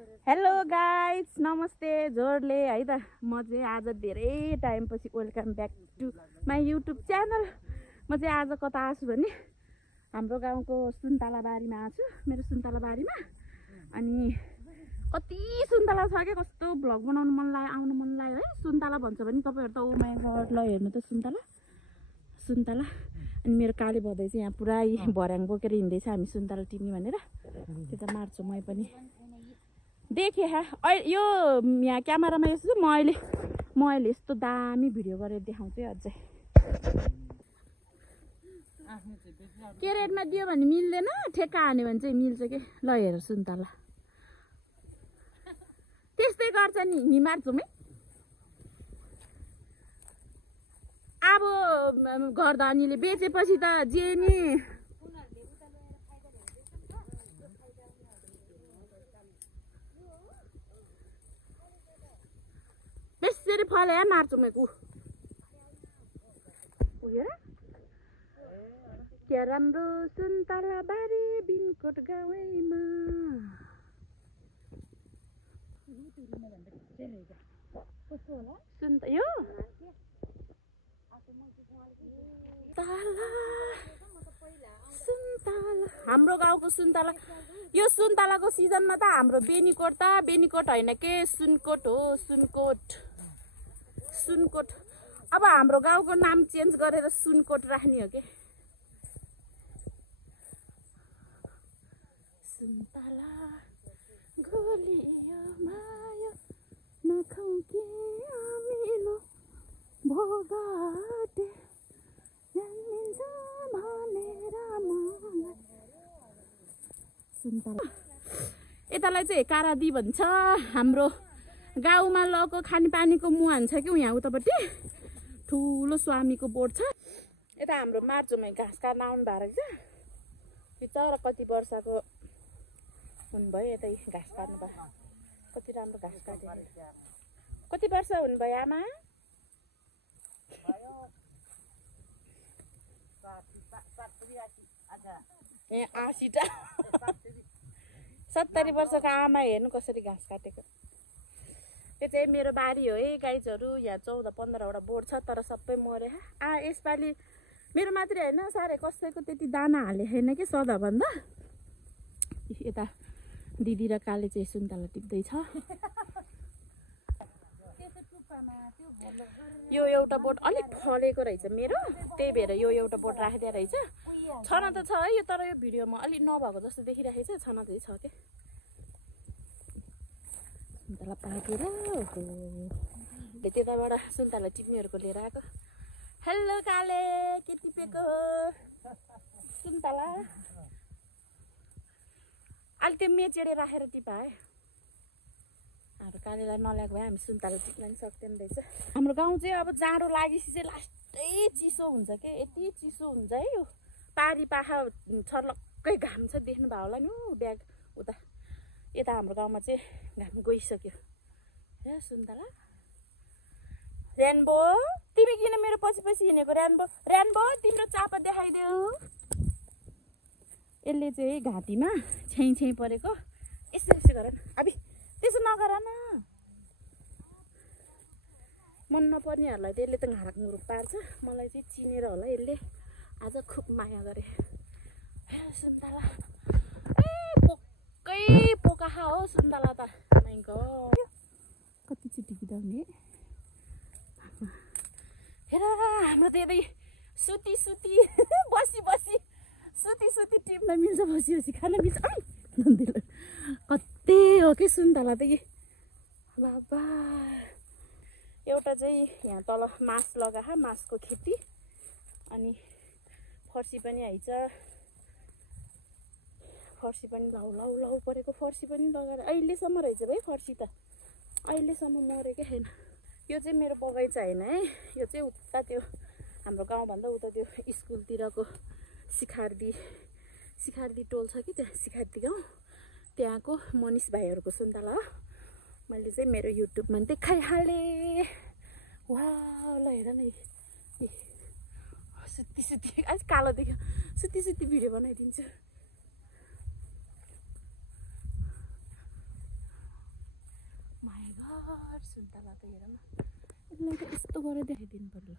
Hello guys नमस्ते जोडले है त म चाहिँ आज धेरै टाइमपछि welcome back to my YouTube channel. म चाहिँ आज कता आछु भने हाम्रो गाउँको सुन्तला बारीमा आछु, मेरो सुन्तला बारीमा। अनि कति सुन्तला छ के कस्तो भ्लग बनाउनु मन लाग्यो, आउनु मन लाग्यो है। सुन्तला भन्छ भने तपाईँहरू त ओ माई गड ल हेर्नु त सुन्तला सुन्तला। अनि मेरो काले भदै चाहिँ यहाँ पुरा भर्याङ बोकेर हिँड्दैछ हामी सुन्तला टिप्ने भनेर। त्यो त मार्छु मै पनि देखेँ यो यहाँ क्यामेरामा यस्तो म अहिले यस्तो दामी भिडियो गरेर देखाउँछु अझै। के रेटमा दियो भने मिल्दैन, ठेक्का हान्यो भने चाहिँ मिल्छ के। ल हेर सुन्तला त्यस्तै गर्छ नि निमार्छौँ है। अब घरधनीले बेचेपछि त जे नि बेसरी फले मार्छु मैले पुगेर। क्या राम्रो सुन्तला बारी बिनकोट गाउँमा। यो सुन्तला हाम्रो गाउँको सुन्तला। यो सुन्तलाको सिजनमा त हाम्रो बेनीकोट होइन के सुनकोट हो, सुनकोट। अब हाम्रो गाउँको नाम चेन्ज गरेर सुनकोट राख्ने हो के। सुन्तला गोलियो माया नखाऊ के अमिलो भोगाटे जन्मिन्छ भनेर मलाई। सुन्तला यतालाई चाहिँ कारादी भन्छ। हाम्रो गाउँमा लको खानेपानीको मुहान छ कि यहाँ उतापट्टि ठुलो स्वामीको बोट छ। यता हाम्रो मार्चुमै घाँस काट्न आउनु भएको रहेछ। बिचरा कति वर्षको हुनुभयो यतै घाँस काट्नु भयो। कति राम्रो घाँस काट्यो। कति वर्ष हुनुभयो आमा? ए 80 70 वर्षको आमा हेर्नु कसरी घाँस काटेको। यो चाहिँ मेरो बारी हो है गाइजहरू। यहाँ 14-15वटा बोट छ तर सबै मरे। यसपालि मेरो मात्रै होइन साह्रै कसैको त्यति दाना हाले छैन कि सदाभन्दा। यता दिदी र काले चाहिँ सुन्तला टिप्दैछ। यो एउटा बोट अलिक फलेको रहेछ मेरो, त्यही भएर यो एउटा बोट राखिदिएको रहेछ। छन त छ है यो, तर यो भिडियोमा अलिक नभएको जस्तो देखिरहेको छ। छन त छ के सुन्तला पाकेर त्यताबाट सुन्तला टिप्नेहरूको लिएर आएको। हेलो काले, के टिपेको सुन्तला? अहिले त्यो मेचेडे राखेर टिपा है। हाम्रो कालेलाई नल्याएको भए हामी सुन्तला टिप्न पनि सक्दैन रहेछ। हाम्रो गाउँ चाहिँ अब जाडो लागेपछि चाहिँ लास्टै चिसो हुन्छ के। यति चिसो हुन्छ है। यो पारी पाखा छर्लक्कै घाम छ, देख्नु भयो होला नि ब्याग उता। यता हाम्रो गाउँमा चाहिँ घाम गइसक्यो। ए सुन्तला रेनबो तिमी किन मेरो पछि हिँडेको? रेनबो तिम्रो चापा देखाइदेऊ। यसले चाहिँ घाँटीमा छेँ परेको। यसो गर न अबि, त्यसो नगर न। मन नपर्नेहरूलाई त यसले त घाँडा मुरुक पार्छ। मलाई चाहिँ चिनेर होला यसले आज खुब माया गरे। सुन्तला पोकै पोका हो सुन्तला त। कति छिटो बिताउने हेर। हाम्रो त यतै सुती बसी टिप्न मिल्छ, बसी खान मिल्छ। कति हो कि सुन्तला त। बाबा एउटा चाहिँ यहाँ तल मास लगा, मासको खेती। अनि फर्सी पनि आइछ। फर्सी पनि लौ परेको फर्सी पनि लगाएर अहिलेसम्म रहेछ भाइ फर्सी त। अहिलेसम्म मरेकै छैन। यो चाहिँ मेरो बगैँचा होइन है। यो चाहिँ उता त्यो हाम्रो गाउँभन्दा उता त्यो स्कुलतिरको सिखार्दी टोल छ कि त्यहाँ सिखार्दी गाउँ, त्यहाँको मनिष भाइहरूको सुन्तला हो। मैले चाहिँ मेरो युट्युबमा देखाइहालेँ। वा ल हेर न सुती अलिक कालो देख्यो। सुती भिडियो बनाइदिन्छु। गॉड सुन्तला त हेर न यसलाई त यस्तो गरेर देखाइदिनु पर्यो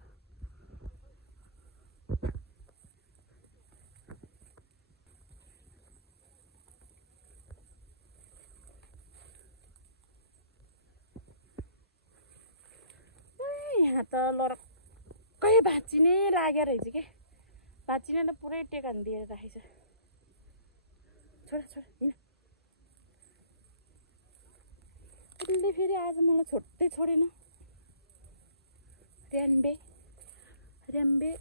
यहाँ त लरक्कै भाँचिने लागेर रहेछ के भाँचिने त पुरै टेकान दिएर राखेछ छोड छोड हिँड उसले फेरि आज मलाई छोड्दै छोडेन र्याम्बे र्याम्बे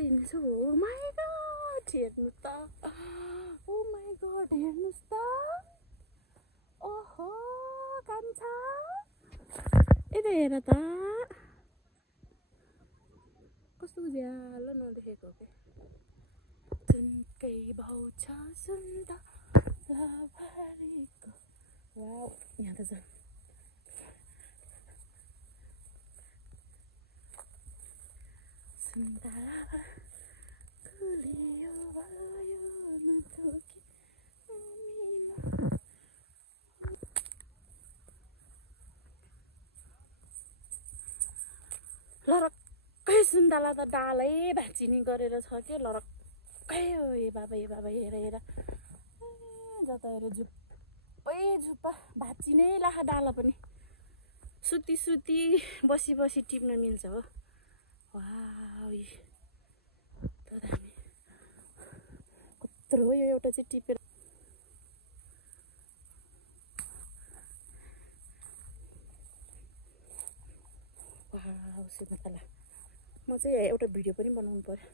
हिँड्छु ओ माई गॉड हेर्नु त ओ माई गॉड हेर्नुस् त ओहो कान्छा यता हेर त कस्तो उज्यालो नदेखेको के जुनकै भाउ छ सुन्तलाभरिको वाउ यहाँ त झन् सुन्तला कुलियो भयो नथोकी लरक्कै सुन्तला त डालै भाँचिने गरेर छ के लरक्कै हो ए बाबा हेर हेर जता हेर झुप्पै झुप्पा भाँचिनै लाखा डाला पनि सुती सुती बसी बसी टिप्न मिल्छ हो वाउ त दामी कत्रो हो यो एउटा चाहिँ टिपेर वाउ सुन्तला म चाहिँ एउटा भिडियो पनि बनाउनु पर्यो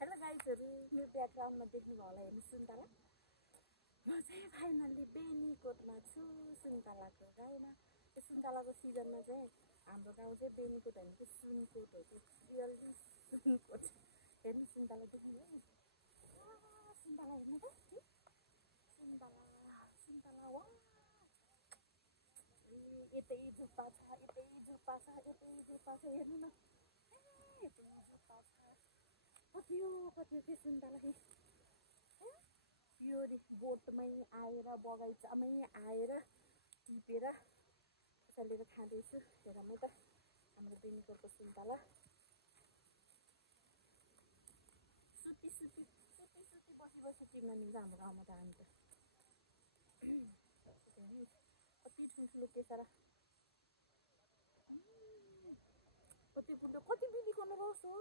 हेलो गाइजहरू मेरो ब्याकग्राउन्डमा देख्नुभयो होला हेर्नु सुन्तला म चाहिँ फाइनल्ली बेनीकोटमा छु सुन्तलाको गाउँमा यो सुन्तलाको सिजनमा चाहिँ हाम्रो गाउँ चाहिँ बेनीकोट होइन कि सुनकोट हो कि रियल्ली सुनकोट हेर्नु सुन्तला देख्नु सुन्तला हेर्नु त सुन्तला सुन्तला वा यतै झुप्पा छ यतै झुप्पा छ यतै झुप्पा छ हेर्नु न यतै झुप्पा छ कति हो के सुन्तला यो बोटमै आएर बगैँचामै आएर टिपेर चलेर खाँदैछु हेर म त हाम्रो बेनीकोटको सुन्तला सुती सुती सुती सुती बसी बसी टिप्न मिल्छ हाम्रो गाउँमा त हामी त कति ठुल्ठुलो केसरा कति बुढो कति बिलिकन रस हो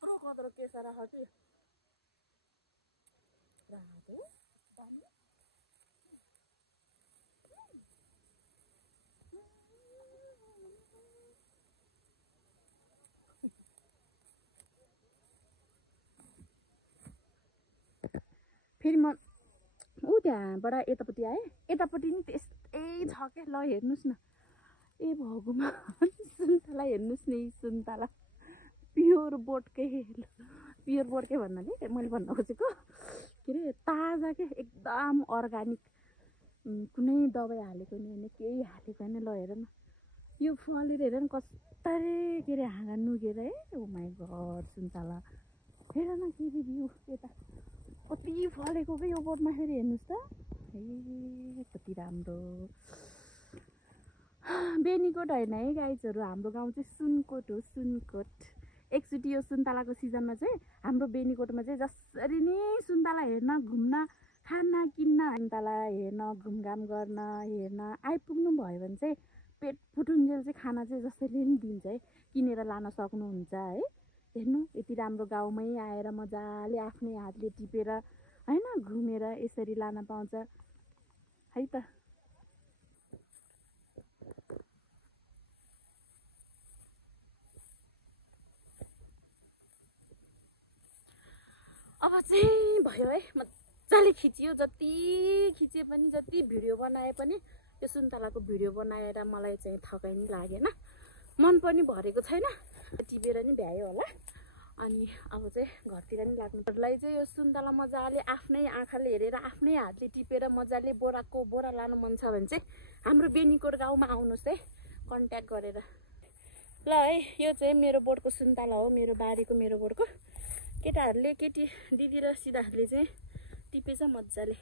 कत्रो कत्रो केसरा छ कि रातो दामी फेरि म ऊ त्यहाँबाट यतापट्टि आएँ यतापट्टि नि त्यस्तै छ क्या ल हेर्नुहोस् न ए भगवान् सुन्तला हेर्नुहोस् न सुन्तला प्योर बोटकै भन्नाले मैले भन्न खोजेको के अरे ताजा के एकदम अर्ग्यानिक कुनै दबाई हालेको नि होइन केही हालेको होइन ल हेर न यो फलेर हेर न कस्तरी के अरे हाँगा नुगेर है ओ माई गड सुन्तला हेर न के बिउ यता कति फलेको के यो बोटमा फेरि हेर्नुहोस् त ए कति राम्रो बेनीकोट होइन है गाइजहरू हाम्रो गाउँ चाहिँ सुनकोट हो सुनकोट एकचोटि यो सुन्तलाको सिजनमा चाहिँ हाम्रो बेनीकोटमा चाहिँ जसरी नै सुन्तला हेर्न घुम्न खान किन्न सुन्तला हेर्न घुमघाम गर्न हेर्न आइपुग्नु भयो भने चाहिँ पेट फुटुन्जेल चाहिँ खाना चाहिँ जसरी नि दिन्छ है किनेर लान सक्नुहुन्छ है हेर्नु यति राम्रो गाउँमै आएर मजाले आफ्नै हातले टिपेर होइन घुमेर यसरी लान पाउँछ है त अब चाहिँ भयो है मजाले खिचियो जति खिचे पनि जति भिडियो बनाए पनि यो सुन्तलाको भिडियो बनाएर मलाई चाहिँ थकाइ नि लागेन, मन पनि भरेको छैन, टिपेर नि भ्यायो होला। अनि अब चाहिँ घरतिर नि लाग्नुलाई चाहिँ यो सुन्तला मजाले आफ्नै आँखाले हेरेर आफ्नै हातले टिपेर मजाले बोरा लानु मन छ भने चाहिँ हाम्रो बेनीकोट गाउँमा आउनुहोस् है, कन्ट्याक्ट गरेर। ल है, यो चाहिँ मेरो बोटको सुन्तला हो, मेरो बारीको, मेरो बोटको। केटाहरूले, केटी दिदी र सिधाहरूले चाहिँ टिपेछ मजाले।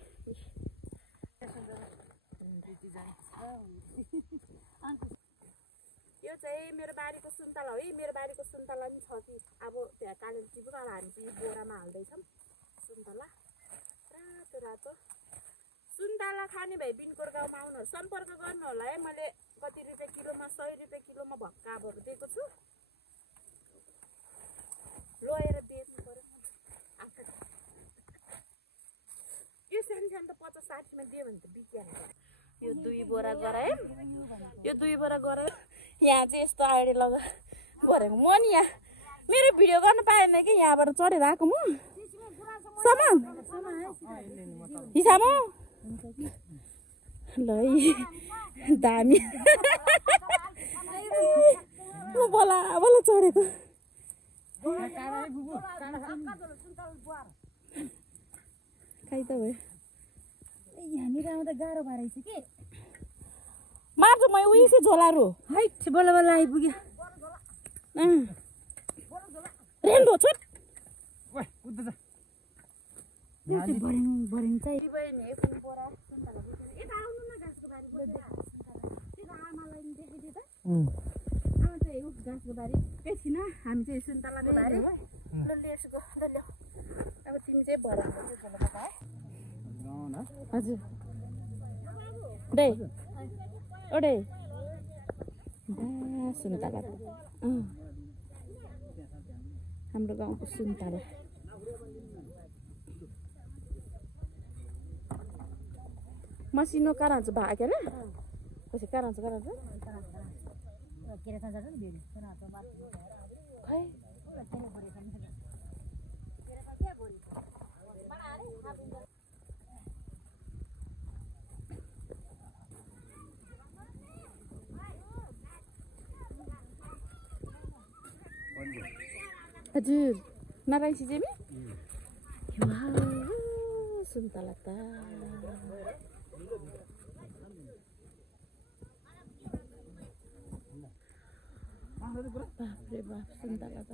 यो चाहिँ मेरो बारीको सुन्तला हो है, मेरो बारीको सुन्तला नि छ कि अब त्यहाँ कालेर टिपेको, अब हामी चाहिँ बोरामा हाल्दैछौँ सुन्तला। रातो रातो सुन्तला खाने भए बिनकोट गाउँमा आउनुहोस्, सम्पर्क गर्नु होला है। मैले कति रुपियाँ किलोमा, 100 रुपियाँ किलोमा भक्काबहरू दिएको छु, लोएर बेच्नु पर्यो। यो सानो सानो त 50-60मा दियो भने त बिकिहाल्छ। यो 2 बोरा गराएँ, यो 2 बोरा गराएँ। यहाँ चाहिँ यस्तो आइडी गरेको म नि, यहाँ मेरो भिडियो गर्न पाएन कि यहाँबाट चढेर आएको म सामान हिसाब ल दामी बोला बोला चढेको। खाइ त भयो यहाँनिर आउँदा गाह्रो भएछ के मार्छु म उही झोलाहरू हैट बल्ल बल्ल आइपुग्यो। रेन्डो छोट भरिङ चाहिँ गाँसको बारी एकछिन हामी चाहिँ सुन्तलाको बारी ल यसको ल ल्याऊ। अब तिमी चाहिँ भराउँछ हजुर डे ओडे सुन्तला हाम्रो गाउँको सुन्तला मसिनो कराउँछ भागेर कसै कराउँछ हजुर नराइसी जेमी सुन्तला त बापरे बाप सुन्तला त